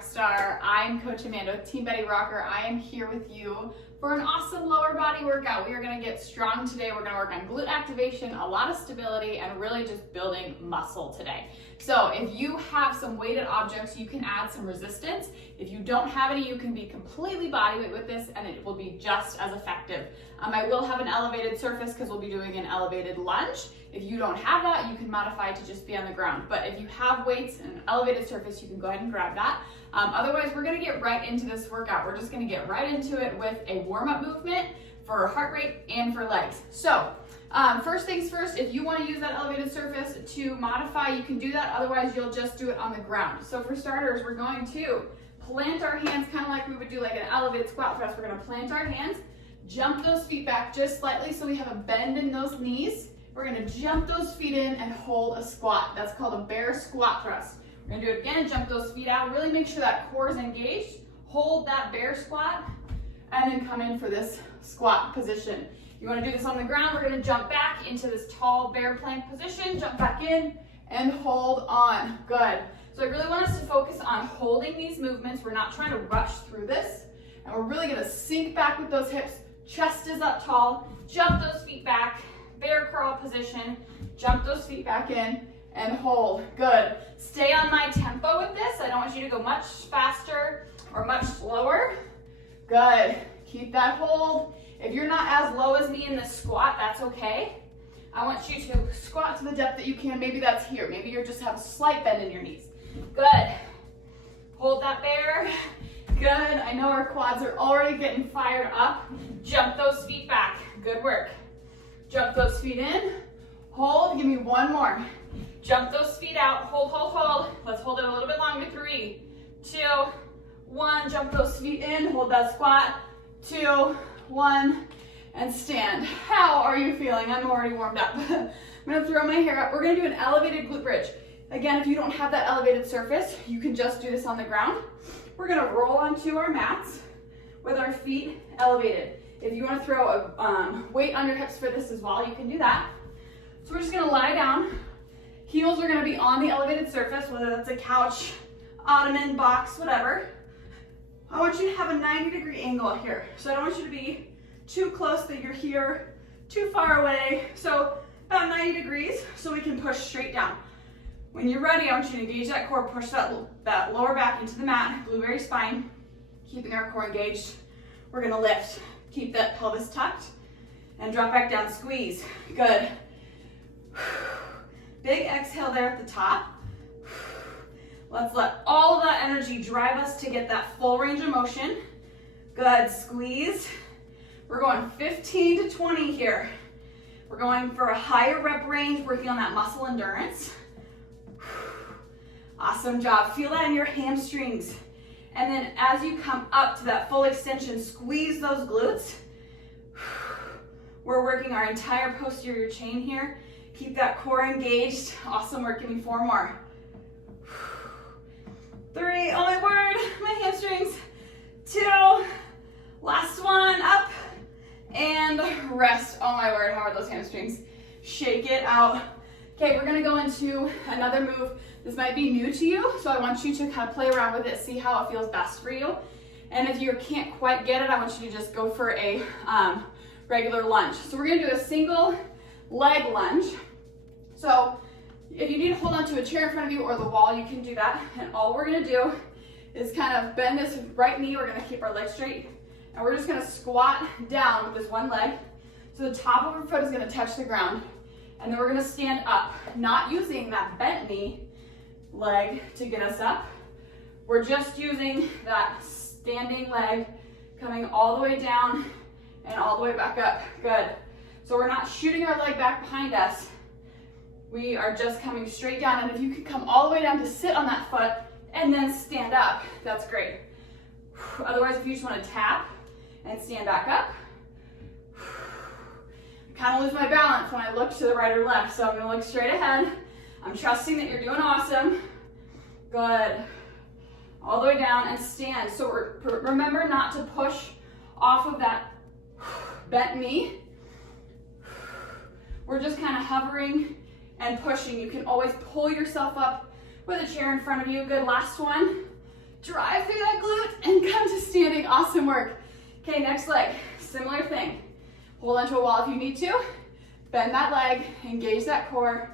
Rockstar. I'm Coach Amanda with Team Betty Rocker. I am here with you for an awesome lower body workout. We are going to get strong today. We're going to work on glute activation, a lot of stability, and really just building muscle today. So if you have some weighted objects, you can add some resistance. If you don't have any, you can be completely bodyweight with this and it will be just as effective. I will have an elevated surface because we'll be doing an elevated lunge. If you don't have that, you can modify to just be on the ground. But if you have weights and an elevated surface, you can go ahead and grab that. Otherwise, we're gonna get right into this workout. We're just gonna get right into it with a warm-up movement for heart rate and for legs. So first things first, if you wanna use that elevated surface to modify, you can do that. Otherwise, you'll just do it on the ground. So for starters, we're going to plant our hands kind of like we would do like an elevated squat thrust. We're gonna plant our hands, jump those feet back just slightly so we have a bend in those knees. We're gonna jump those feet in and hold a squat. That's called a bear squat thrust. We're gonna do it again, jump those feet out, really make sure that core is engaged, hold that bear squat, and then come in for this squat position. You wanna do this on the ground, we're gonna jump back into this tall bear plank position, jump back in, and hold on, good. So I really want us to focus on holding these movements. We're not trying to rush through this, and we're really gonna sink back with those hips, chest is up tall, jump those feet back, bear curl position, jump those feet back in, and hold, good. Stay on my tempo with this. I don't want you to go much faster or much slower. Good, keep that hold. If you're not as low as me in this squat, that's okay. I want you to squat to the depth that you can. Maybe that's here. Maybe you just have a slight bend in your knees. Good, hold that bear. Good, I know our quads are already getting fired up. Jump those feet back, good work. Jump those feet in, hold, give me one more. Jump those feet out, hold, hold, hold. Let's hold it a little bit longer. 3, 2, 1. Jump those feet in, hold that squat. 2, 1, and stand. How are you feeling? I'm already warmed up. I'm gonna throw my hair up. We're gonna do an elevated glute bridge. Again, if you don't have that elevated surface, you can just do this on the ground. We're gonna roll onto our mats with our feet elevated. If you want to throw a weight on your hips for this as well, you can do that. So we're just going to lie down. Heels are going to be on the elevated surface, whether that's a couch, ottoman, box, whatever. I want you to have a 90-degree angle here. So I don't want you to be too close that you're here, too far away. So about 90 degrees so we can push straight down. When you're ready, I want you to engage that core, push that lower back into the mat, blueberry spine, keeping our core engaged. We're going to lift. Keep that pelvis tucked and drop back down, squeeze. Good. Big exhale there at the top. Let's let all of that energy drive us to get that full range of motion. Good, squeeze. We're going 15 to 20 here. We're going for a higher rep range, working on that muscle endurance. Awesome job. Feel that in your hamstrings. And then as you come up to that full extension, squeeze those glutes. We're working our entire posterior chain here. Keep that core engaged. Awesome work, give me 4 more. 3, oh my word, my hamstrings. 2, last one, up, and rest. Oh my word, how are those hamstrings? Shake it out. Okay, we're gonna go into another move. This might be new to you, so I want you to kind of play around with it, see how it feels best for you. And if you can't quite get it, I want you to just go for a regular lunge. So we're gonna do a single leg lunge. So if you need to hold on to a chair in front of you or the wall, you can do that. And all we're gonna do is kind of bend this right knee. We're gonna keep our leg straight. And we're just gonna squat down with this one leg. So the top of our foot is gonna touch the ground. And then we're gonna stand up, not using that bent knee leg to get us up. We're just using that standing leg coming all the way down and all the way back up. Good. So we're not shooting our leg back behind us. We are just coming straight down. And if you can come all the way down to sit on that foot and then stand up, that's great. Otherwise, if you just want to tap and stand back up, I kind of lose my balance when I look to the right or left. So I'm going to look straight ahead. I'm trusting that you're doing awesome. Good. All the way down and stand. So remember not to push off of that bent knee. We're just kind of hovering and pushing. You can always pull yourself up with a chair in front of you. Good, last one. Drive through that glute and come to standing. Awesome work. Okay, next leg, similar thing. Hold onto a wall if you need to. Bend that leg, engage that core,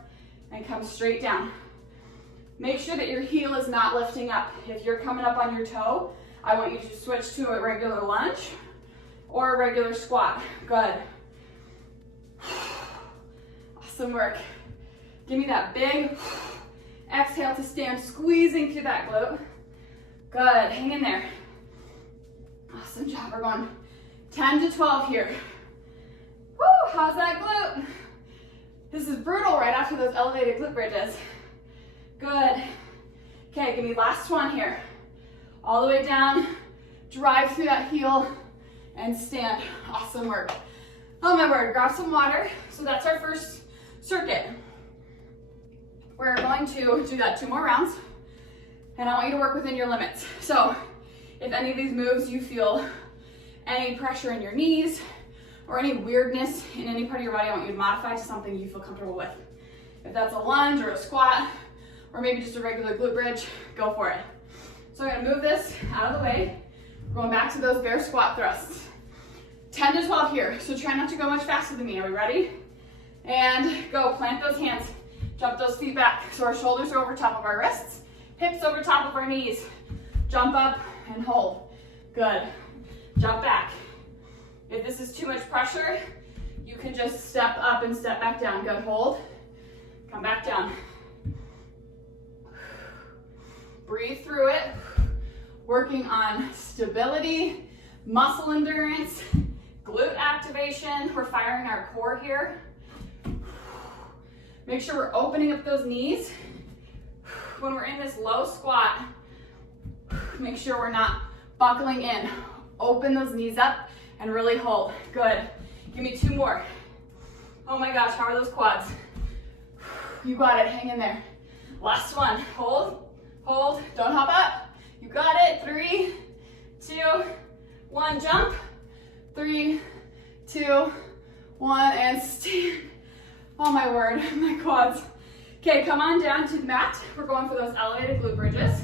and come straight down. Make sure that your heel is not lifting up. If you're coming up on your toe, I want you to switch to a regular lunge or a regular squat. Good. Awesome work. Give me that big exhale to stand, squeezing through that glute. Good, hang in there. Awesome job, we're going 10 to 12 here. Woo, how's that glute? This is brutal right after those elevated glute bridges. Good. Okay, give me last one here. All the way down, drive through that heel and stand. Awesome work. Oh my word, grab some water. So that's our first circuit. We're going to do that 2 more rounds, and I want you to work within your limits. So if any of these moves you feel any pressure in your knees or any weirdness in any part of your body, I want you to modify to something you feel comfortable with. If that's a lunge or a squat, or maybe just a regular glute bridge, go for it. So I'm gonna move this out of the way. We're going back to those bear squat thrusts. 10 to 12 here, so try not to go much faster than me. Are we ready? And go, plant those hands, jump those feet back. So our shoulders are over top of our wrists, hips over top of our knees. Jump up and hold. Good. Jump back. If this is too much pressure, you can just step up and step back down. Good, hold. Come back down. Breathe through it. Working on stability, muscle endurance, glute activation. We're firing our core here. Make sure we're opening up those knees. When we're in this low squat, make sure we're not buckling in. Open those knees up and really hold. Good. Give me 2 more. Oh my gosh, how are those quads? You got it, hang in there. Last one, hold, hold, don't hop up. You got it, 3, 2, 1, jump. 3, 2, 1, and stand. Oh my word, my quads. Okay, come on down to the mat. We're going for those elevated glute bridges.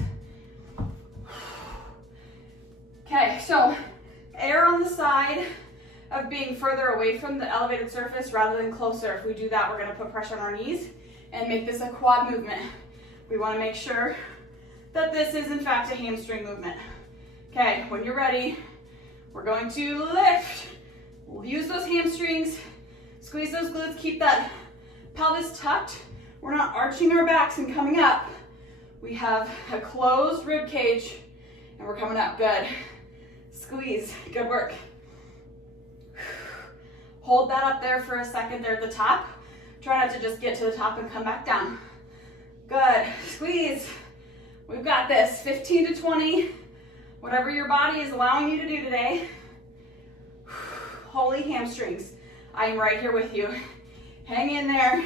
Okay, so err on the side of being further away from the elevated surface rather than closer. If we do that, we're gonna put pressure on our knees and make this a quad movement. We wanna make sure that this is in fact a hamstring movement. Okay, when you're ready, we're going to lift. We'll use those hamstrings, squeeze those glutes, keep that pelvis tucked. We're not arching our backs and coming up. We have a closed rib cage and we're coming up, good. Squeeze, good work. Hold that up there for a second there at the top. Try not to just get to the top and come back down. Good, squeeze. We've got this, 15 to 20, whatever your body is allowing you to do today. Holy hamstrings, I am right here with you. Hang in there,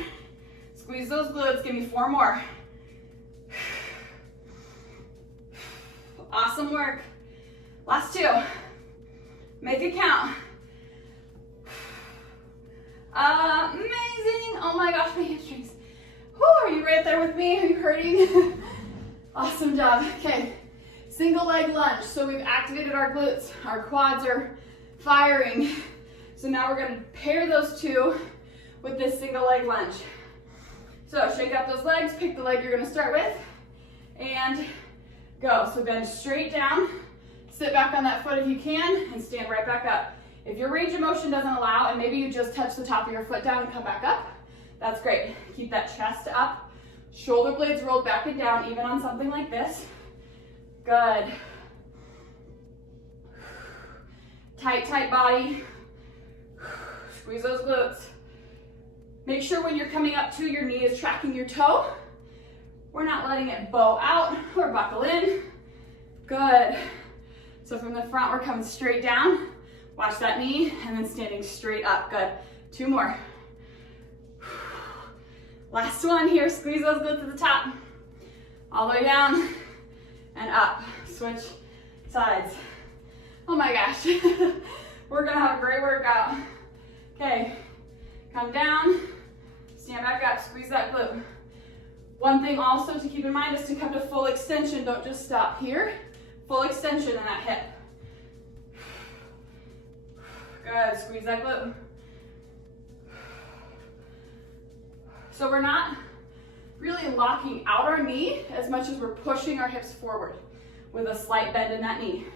squeeze those glutes, give me 4 more. Awesome work. Last 2, make it count. Amazing, oh my gosh, my hamstrings. Whew, are you right there with me? Are you hurting? Awesome job. Okay, single leg lunge. So we've activated our glutes, our quads are firing. So now we're gonna pair those 2 with this single leg lunge. So shake out those legs, pick the leg you're gonna start with, and go. So bend straight down, sit back on that foot if you can, and stand right back up. If your range of motion doesn't allow, and maybe you just touch the top of your foot down and come back up, that's great. Keep that chest up, shoulder blades rolled back and down, even on something like this. Good. Tight, tight body. Squeeze those glutes. Make sure when you're coming up to your knee is tracking your toe. We're not letting it bow out or buckle in. Good. So from the front, we're coming straight down. Watch that knee and then standing straight up. Good. 2 more. Last one here. Squeeze those glutes at the top. All the way down and up. Switch sides. Oh my gosh. We're gonna have a great workout. Okay. Come down. Stand back up. Squeeze that glute. One thing also to keep in mind is to come to full extension. Don't just stop here. Full extension in that hip. Good, squeeze that glute. So we're not really locking out our knee as much as we're pushing our hips forward with a slight bend in that knee.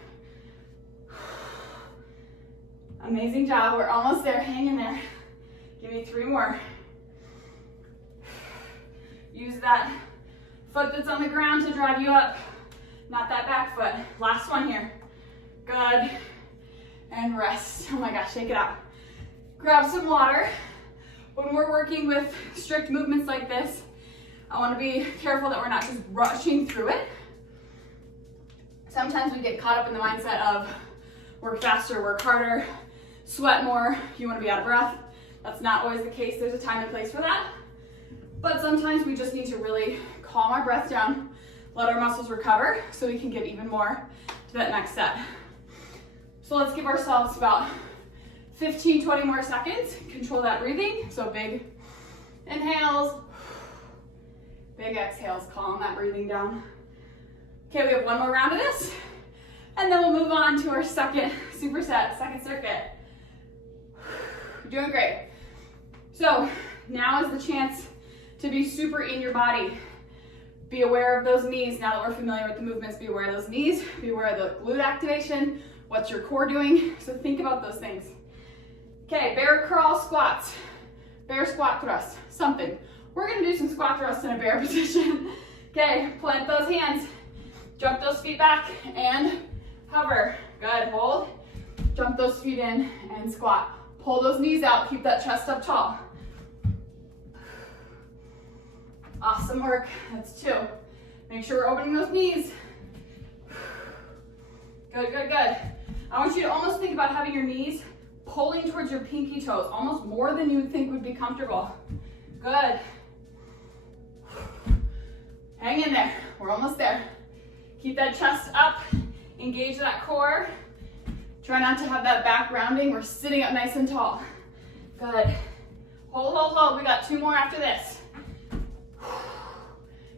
Amazing job, we're almost there, hang in there. Give me 3 more. Use that foot that's on the ground to drive you up, not that back foot. Last one here. Good. And rest. Oh my gosh, shake it out. Grab some water. When we're working with strict movements like this, I want to be careful that we're not just rushing through it. Sometimes we get caught up in the mindset of work faster, work harder, sweat more, you want to be out of breath. That's not always the case. There's a time and place for that. But sometimes we just need to really calm our breath down, let our muscles recover so we can get even more to that next set. So let's give ourselves about 15, 20 more seconds. Control that breathing. So big inhales, big exhales, calm that breathing down. Okay, we have 1 more round of this, and then we'll move on to our second superset, second circuit. You're doing great. So now is the chance to be super in your body. Be aware of those knees. Now that we're familiar with the movements, be aware of those knees, be aware of the glute activation, what's your core doing? So think about those things. Okay, bear crawl squats, bear squat thrust, something. We're gonna do some squat thrusts in a bear position. Okay, plant those hands, jump those feet back and hover. Good, hold. Jump those feet in and squat. Pull those knees out, keep that chest up tall. Awesome work, that's 2. Make sure we're opening those knees. Good, good, good. I want you to almost think about having your knees pulling towards your pinky toes, almost more than you would think would be comfortable. Good. Hang in there, we're almost there. Keep that chest up, engage that core. Try not to have that back rounding. We're sitting up nice and tall. Good. Hold, hold, hold. We got 2 more after this.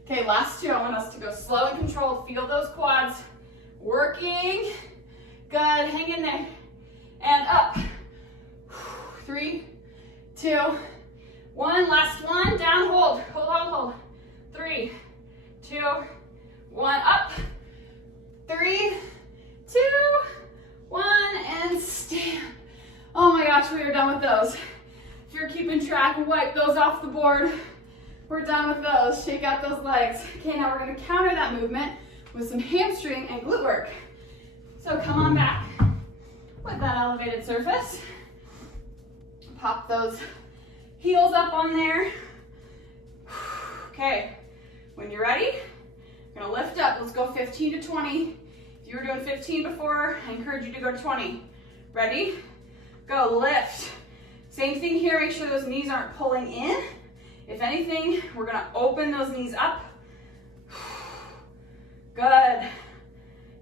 Okay, last 2. I want us to go slow and controlled. Feel those quads working. Good, hang in there. And up. 3, 2, 1. Last one. Down, hold. Hold, hold, hold. 3, 2, 1. Up. 3, 2, 1. And stand. Oh my gosh, we are done with those. If you're keeping track, wipe those off the board. We're done with those. Shake out those legs. Okay, now we're going to counter that movement with some hamstring and glute work. So come on back with that elevated surface. Pop those heels up on there. Okay, when you're ready, you're going to lift up. Let's go 15 to 20. If you were doing 15 before, I encourage you to go to 20. Ready? Go, lift. Same thing here. Make sure those knees aren't pulling in. If anything, we're going to open those knees up. Good.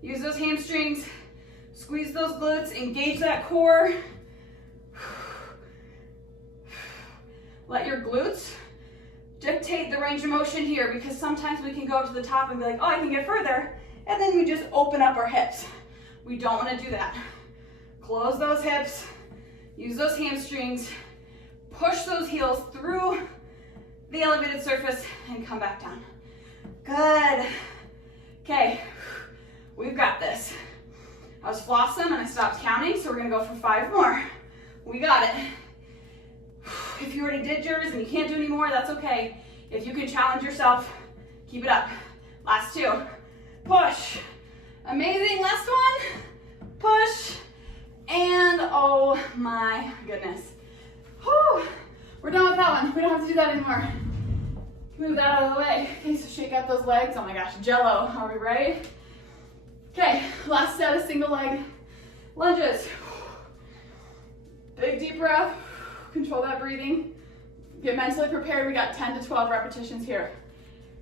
Use those hamstrings. Squeeze those glutes. Engage that core. Let your glutes dictate the range of motion here, because sometimes we can go up to the top and be like, oh, I can get further. And then we just open up our hips. We don't want to do that. Close those hips. Use those hamstrings. Push those heels through the elevated surface and come back down. Good. Okay, we've got this. I was flossing and I stopped counting, so we're gonna go for 5 more. We got it. If you already did yours and you can't do any more, that's okay. If you can challenge yourself, keep it up. Last 2. Push. Amazing, last one. Push. And oh my goodness. Whew. We're done with that one. We don't have to do that anymore. Move that out of the way. Okay, so shake out those legs. Oh my gosh, jello. Are we ready? Okay, last set of single leg lunges. Big deep breath. Control that breathing. Get mentally prepared. We got 10 to 12 repetitions here.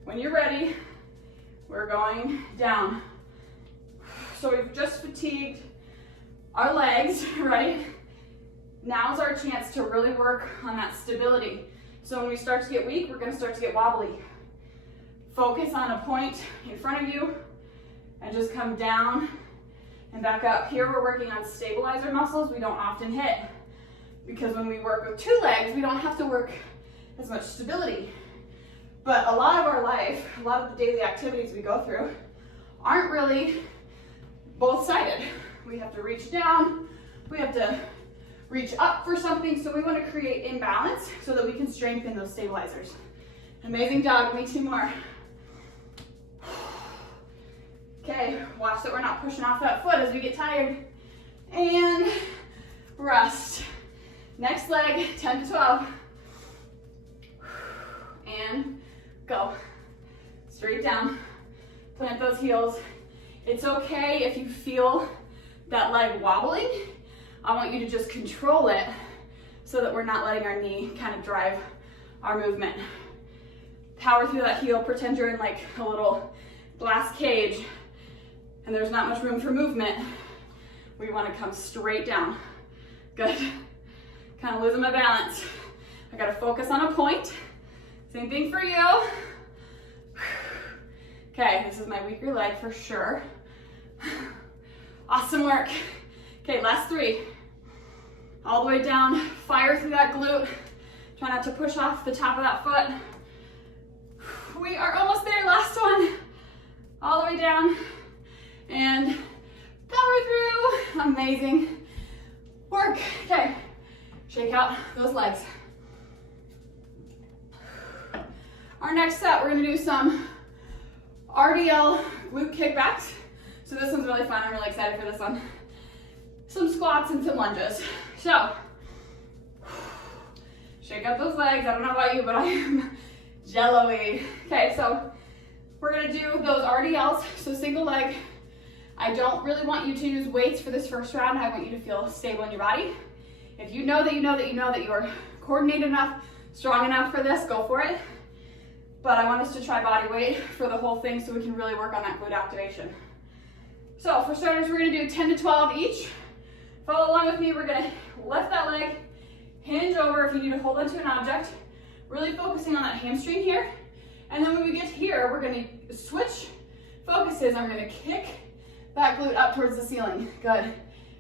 When you're ready, we're going down. So we've just fatigued our legs, right? Now's our chance to really work on that stability. So when we start to get weak, we're going to start to get wobbly. Focus on a point in front of you. and just come down and back up. Here we're working on stabilizer muscles we don't often hit, because when we work with two legs, we don't have to work as much stability. But a lot of our life, a lot of the daily activities we go through aren't really both-sided. We have to reach down, we have to reach up for something, so we want to create imbalance so that we can strengthen those stabilizers. Amazing job, give me 2 more. Okay, watch that we're not pushing off that foot as we get tired. And rest. Next leg, 10 to 12. And go. Straight down. Plant those heels. It's okay if you feel that leg wobbling. I want you to just control it so that we're not letting our knee kind of drive our movement. Power through that heel. Pretend you're in like a little glass cage and there's not much room for movement. We want to come straight down. Good. Kind of losing my balance. I got to focus on a point. Same thing for you. Okay, this is my weaker leg for sure. Awesome work. Okay, last 3. All the way down, fire through that glute. Try not to push off the top of that foot. We are almost there, last one. All the way down and power through. Amazing work. Okay, shake out those legs. Our next set, we're gonna do some RDL Glute Kickbacks. So this one's really fun, I'm really excited for this one. Some squats and some lunges. So, shake out those legs. I don't know about you, but I am jello-y. Okay, so we're gonna do those RDLs, so single leg. I don't really want you to use weights for this first round. I want you to feel stable in your body. If you know that you are coordinated enough, strong enough for this, go for it. But I want us to try body weight for the whole thing so we can really work on that glute activation. So for starters, we're gonna do 10 to 12 each. Follow along with me. We're gonna lift that leg, hinge over if you need to hold onto an object, really focusing on that hamstring here. And then when we get here, we're gonna switch focuses. I'm gonna kick that glute up towards the ceiling. Good.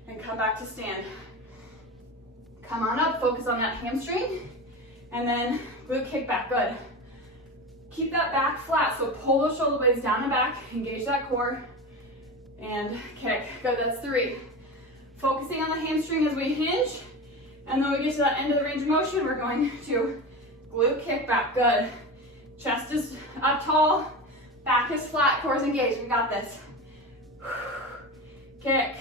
And come back to stand. Come on up, focus on that hamstring, and then glute kickback. Good. Keep that back flat, so pull those shoulder blades down and back, engage that core, and kick. Good, that's 3. Focusing on the hamstring as we hinge, and then we get to that end of the range of motion, we're going to glute kickback. Good. Chest is up tall, back is flat, core is engaged. We got this. Kick.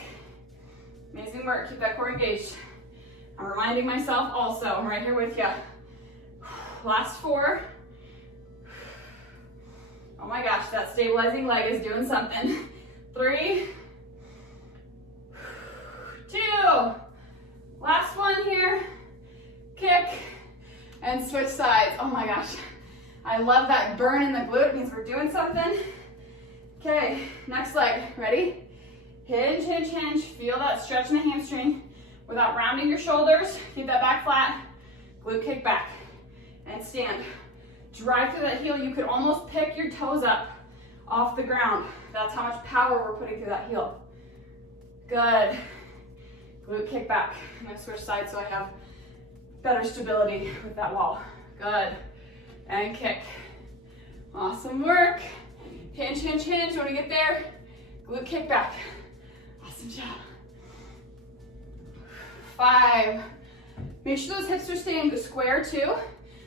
Amazing work, keep that core engaged. I'm reminding myself also, I'm right here with you. Last 4. Oh my gosh, that stabilizing leg is doing something. 3, 2, last one here. Kick and switch sides. Oh my gosh, I love that burn in the glute. It means we're doing something. Okay, next leg. Ready? Hinge, hinge, hinge. Feel that stretch in the hamstring without rounding your shoulders. Keep that back flat. Glute kick back and stand. Drive through that heel. You could almost pick your toes up off the ground. That's how much power we're putting through that heel. Good. Glute kick back. I'm gonna switch sides so I have better stability with that wall. Good. And kick. Awesome work. Hinge, hinge, hinge. When we get there, glute kick back. Awesome job. 5. Make sure those hips are staying square too.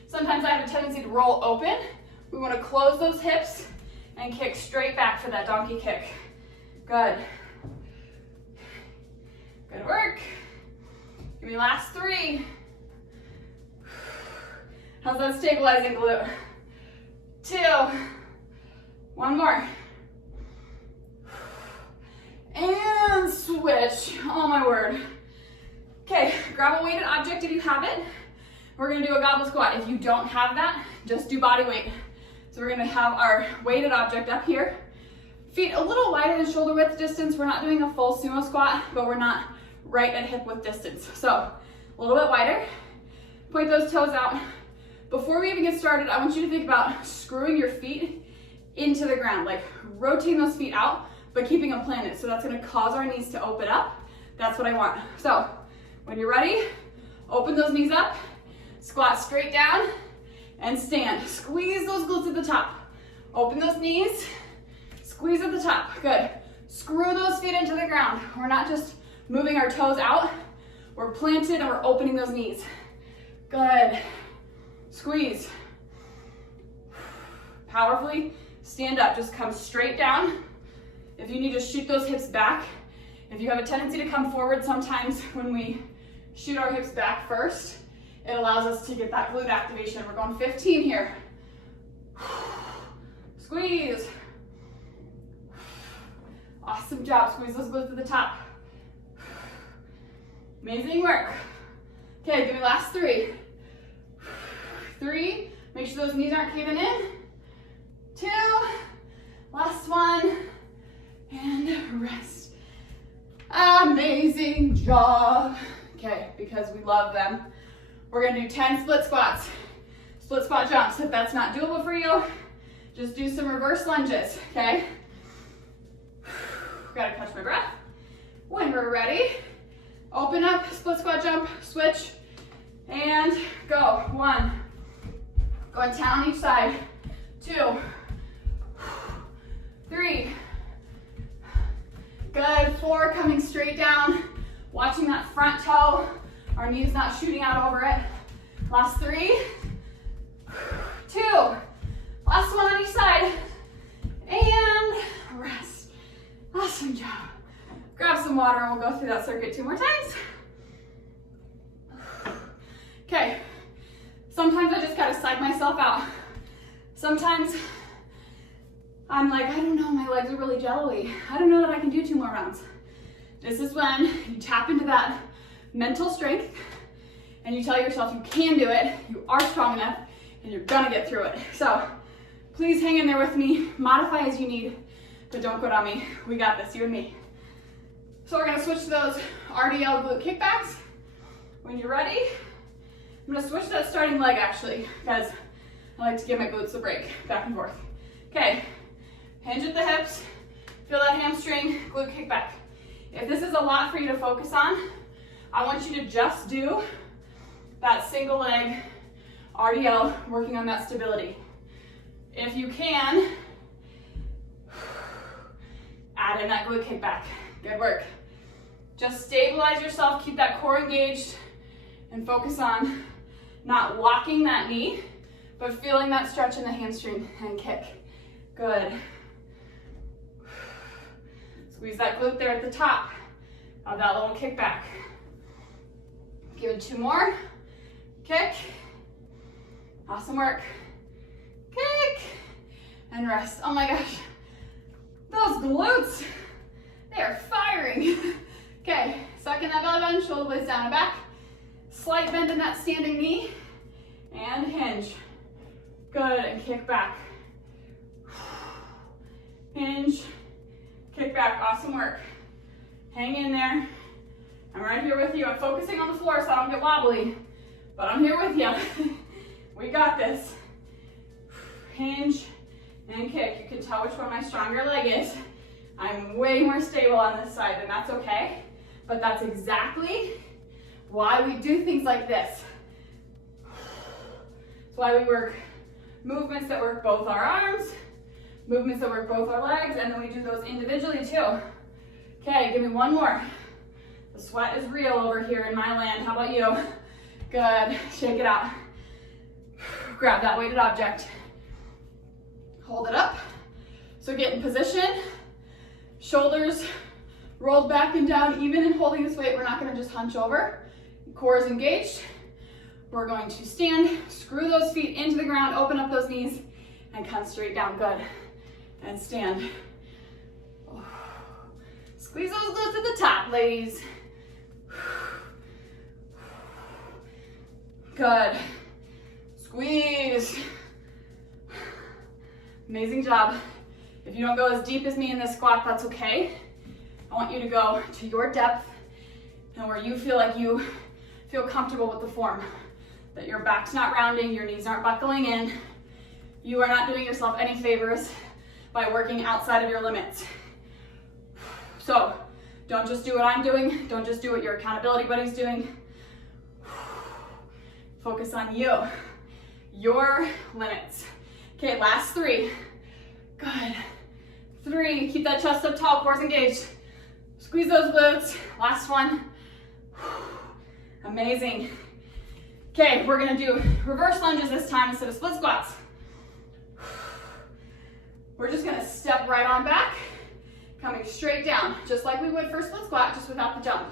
Sometimes I have a tendency to roll open. We want to close those hips and kick straight back for that donkey kick. Good. Good work. Give me last 3. How's that stabilizing glute? 2. 1 more. And switch. Oh my word. Okay, grab a weighted object if you have it. We're gonna do a goblet squat. If you don't have that, just do body weight. So we're gonna have our weighted object up here. Feet a little wider than shoulder width distance. We're not doing a full sumo squat, but we're not right at hip width distance. So a little bit wider. Point those toes out. Before we even get started, I want you to think about screwing your feet into the ground, like rotating those feet out, but keeping them planted. So that's gonna cause our knees to open up. That's what I want. So when you're ready, open those knees up, squat straight down, and stand. Squeeze those glutes at the top. Open those knees, squeeze at the top. Good. Screw those feet into the ground. We're not just moving our toes out. We're planted and we're opening those knees. Good. Squeeze. Powerfully stand up. Just come straight down. If you need to shoot those hips back, if you have a tendency to come forward sometimes when we shoot our hips back first, it allows us to get that glute activation. We're going 15 here. Squeeze. Awesome job. Squeeze those glutes to the top. Amazing work. Okay, give me last 3. 3. Make sure those knees aren't caving in. 2. Last 1. And rest. Amazing job. Okay, because we love them. We're gonna do 10 split squats. Split squat jumps. If that's not doable for you, just do some reverse lunges, okay? Gotta catch my breath. When we're ready, open up, split squat jump, switch, and go. 1. Going 10 on each side. 2. 3. Good. 4, coming straight down. Watching that front toe. Our knees not shooting out over it. Last 3. 2. Last 1 on each side. And rest. Awesome job. Grab some water and we'll go through that circuit 2 more times. Okay. Sometimes I just gotta psych myself out. Sometimes I'm like, I don't know, my legs are really jello-y. I don't know that I can do 2 more rounds. This is when you tap into that mental strength and you tell yourself you can do it, you are strong enough, and you're gonna get through it. So please hang in there with me, modify as you need, but don't quit on me. We got this, you and me. So we're gonna switch to those RDL Glute Kickbacks. When you're ready, I'm gonna switch that starting leg actually, because I like to give my glutes a break, back and forth. Okay, hinge at the hips, feel that hamstring, glute kickback. If this is a lot for you to focus on, I want you to just do that single leg RDL, working on that stability. If you can, add in that glute kickback. Good work. Just stabilize yourself, keep that core engaged, and focus on not locking that knee, but feeling that stretch in the hamstring and kick. Good. Squeeze that glute there at the top of that little kickback. Give it 2 more. Kick. Awesome work. Kick. And rest. Oh my gosh. Those glutes, they are firing. Okay, suck in that belly button, shoulder blades down and back. Slight bend in that standing knee. And hinge. Good, and kick back. Hinge. Kick back, awesome work. Hang in there. I'm right here with you. I'm focusing on the floor so I don't get wobbly, but I'm here with you. We got this. Hinge and kick. You can tell which one my stronger leg is. I'm way more stable on this side, and that's okay. But that's exactly why we do things like this. That's why we work movements that work both our arms, movements that work both our legs, and then we do those individually too. Okay, give me 1 more. The sweat is real over here in my land. How about you? Good. Shake it out. Grab that weighted object. Hold it up. So get in position. Shoulders rolled back and down. Even in holding this weight, we're not going to just hunch over. Core is engaged. We're going to stand, screw those feet into the ground, open up those knees, and come straight down. Good. And stand. Squeeze those glutes at the top, ladies. Good. Squeeze. Amazing job. If you don't go as deep as me in this squat, that's okay. I want you to go to your depth and where you feel like you feel comfortable with the form. That your back's not rounding, your knees aren't buckling in. You are not doing yourself any favors by working outside of your limits. So don't just do what I'm doing. Don't just do what your accountability buddy's doing. Focus on you, your limits. Okay, last 3. Good. 3, keep that chest up tall, core engaged. Squeeze those glutes. Last one. Amazing. Okay, we're gonna do reverse lunges this time instead of split squats. We're just gonna step right on back, coming straight down, just like we would for split squat, just without the jump.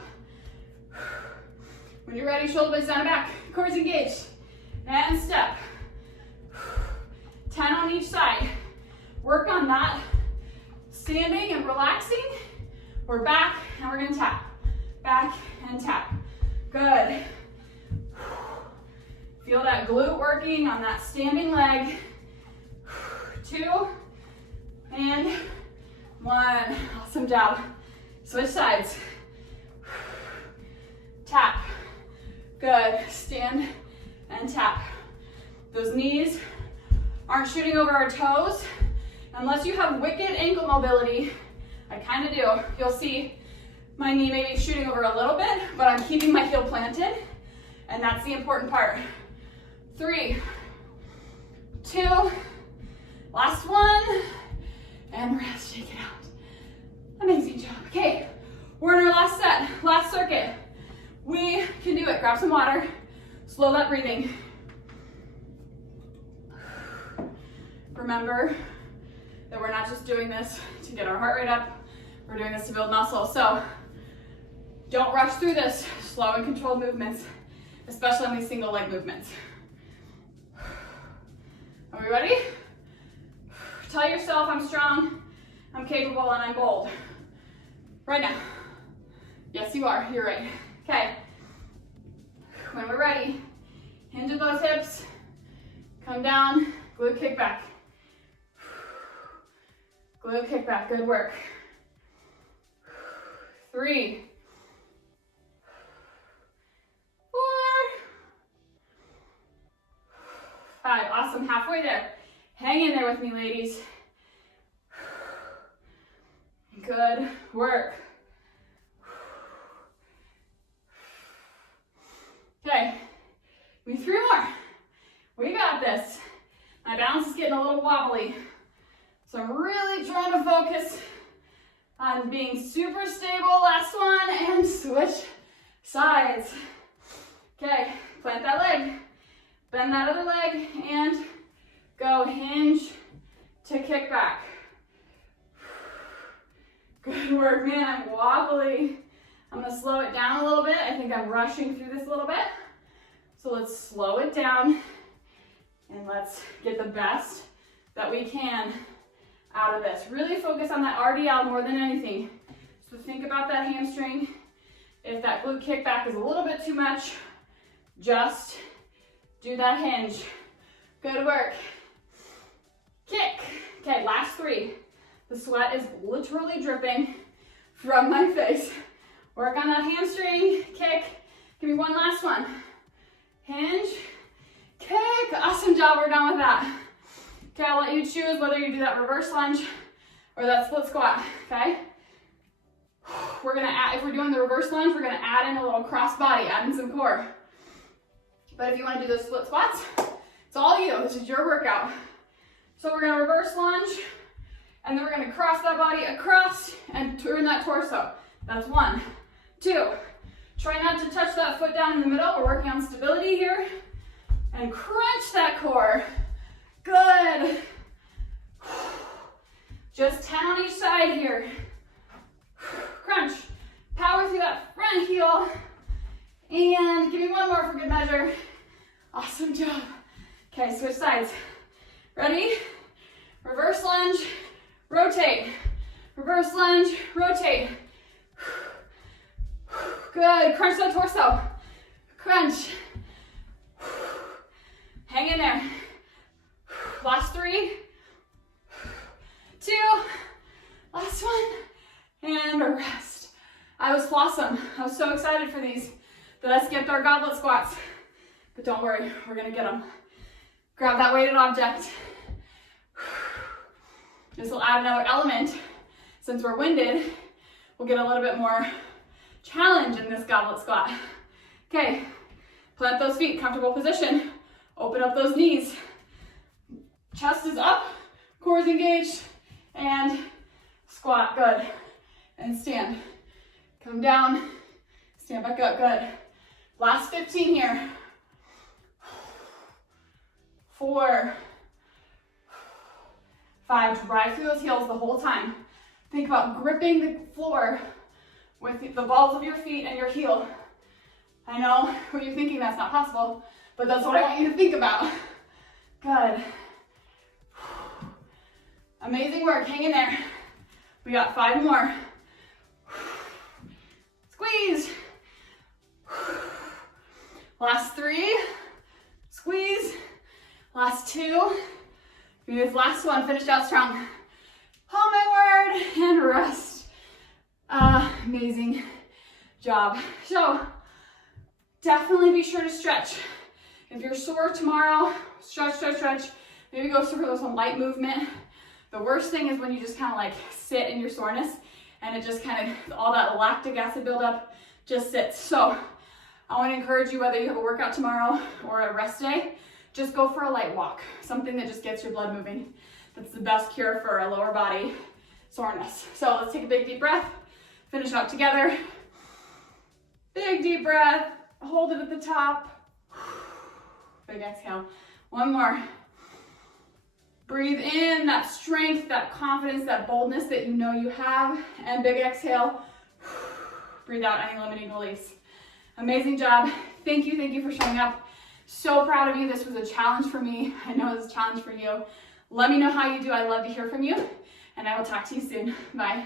When you're ready, shoulder blades down and back, cores engaged, and step. 10 on each side. Work on that standing and relaxing. We're back, and we're gonna tap. Back and tap. Good. Feel that glute working on that standing leg. 2 and 1. Awesome job. Switch sides. Tap. Good. Stand and tap. Those knees aren't shooting over our toes. Unless you have wicked ankle mobility, I kind of do. You'll see my knee maybe shooting over a little bit, but I'm keeping my heel planted, and that's the important part. 3, 2, last 1, and rest, take it out. Amazing job. Okay, we're in our last set, last circuit. We can do it. Grab some water, slow that breathing. Remember that we're not just doing this to get our heart rate up, we're doing this to build muscle. So don't rush through this, slow and controlled movements, especially on these single leg movements. Are we ready? Tell yourself I'm strong, I'm capable, and I'm bold. Right now. Yes, you are, you're right. Okay. When we're ready, hinge at those hips, come down, glute kickback. Glute kickback, good work. 3, 4, 5, awesome, halfway there. Hang in there with me, ladies. Good work. Okay, we need 3 more. We got this. My balance is getting a little wobbly, so I'm really trying to focus on being super stable. Last one, and switch sides. Okay, plant that leg, bend that other leg, and go hinge to kick back. Good work, man, I'm wobbly. I'm gonna slow it down a little bit. I think I'm rushing through this a little bit. So let's slow it down and let's get the best that we can out of this. Really focus on that RDL more than anything. So think about that hamstring. If that glute kickback is a little bit too much, just do that hinge. Good work. Kick. Okay, last 3. The sweat is literally dripping from my face. Work on that hamstring, kick. Give me one last one. Hinge, kick. Awesome job, we're done with that. Okay, I'll let you choose whether you do that reverse lunge or that split squat, okay? We're gonna add, if we're doing the reverse lunge, we're gonna add in a little cross body, add in some core. But if you wanna do those split squats, it's all you, this is your workout. So we're gonna reverse lunge, and then we're gonna cross that body across and turn that torso. That's 1, 2. Try not to touch that foot down in the middle. We're working on stability here. And crunch that core. Good. Just 10 on each side here. Crunch. Power through that front heel. And give me one more for good measure. Awesome job. Okay, switch sides. Ready? Reverse lunge, rotate. Reverse lunge, rotate. Good, crunch that torso. Crunch. Hang in there. Last 3, 2, last one, and rest. I was flossing. I was so excited for these that I skipped our goblet squats. But don't worry, we're gonna get them. Grab that weighted object. This will add another element. Since we're winded, we'll get a little bit more challenge in this goblet squat. Okay, plant those feet, comfortable position. Open up those knees. Chest is up, core is engaged, and squat, good. And stand. Come down, stand back up, good. Last 15 here. 4, 5, drive through those heels the whole time. Think about gripping the floor with the balls of your feet and your heel. I know what you're thinking, that's not possible, but that's what I want you to think about. Good. Amazing work, hang in there. We got 5 more. Squeeze. Last 3, squeeze. Last 2, do this last one, finish out strong. Oh my word, and rest. Amazing job. So, definitely be sure to stretch. If you're sore tomorrow, stretch, stretch, stretch. Maybe go through some light movement. The worst thing is when you just kind of like sit in your soreness and it just kind of, all that lactic acid buildup just sits. So, I want to encourage you, whether you have a workout tomorrow or a rest day, just go for a light walk, something that just gets your blood moving. That's the best cure for a lower body soreness. So let's take a big deep breath, finish up together. Big deep breath, hold it at the top. Big exhale. One more. Breathe in that strength, that confidence, that boldness that you know you have, and big exhale. Breathe out any limiting beliefs. Amazing job. Thank you for showing up. So proud of you. This was a challenge for me. I know it's a challenge for you. Let me know how you do. I'd love to hear from you, and I will talk to you soon. Bye.